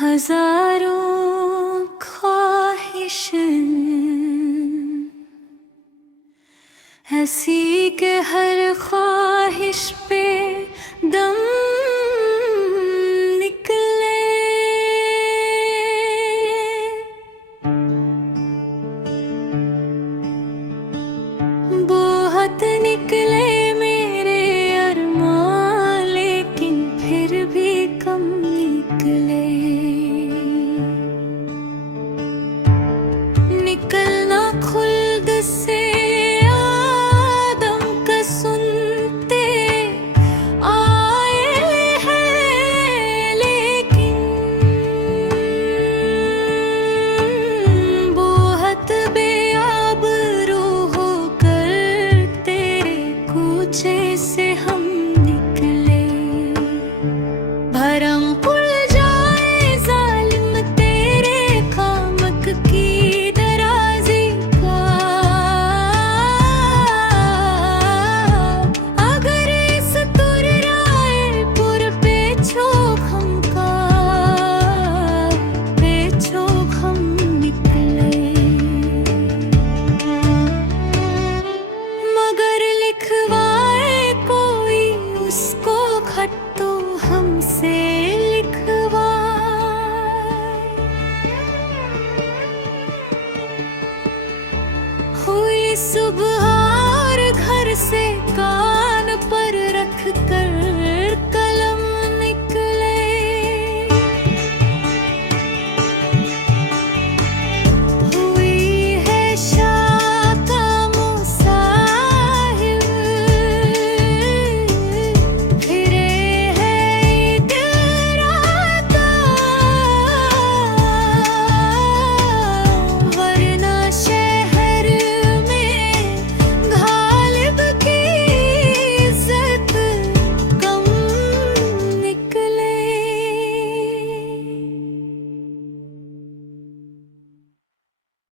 हजारों ख्वाहिशें ऐसी के हर ख्वाहिश पे दम निकले। बहुत निकले मेरे अरमान, लेकिन फिर भी कम निकले। निकलना खुल्द से आदम का सुनते आए हैं, लेकिन बहुत बेआबरू होकर तेरे कूचे से हम निकले। भरम उड़ जाए जालिम तेरे खामक की दराजी का, अगर इस तुर्राएपुर पे छोक हमका, पे छोक हम निकले। मगर लिखवाए कोई उसको खत तो हमसे लिखवाए। हुई सुबह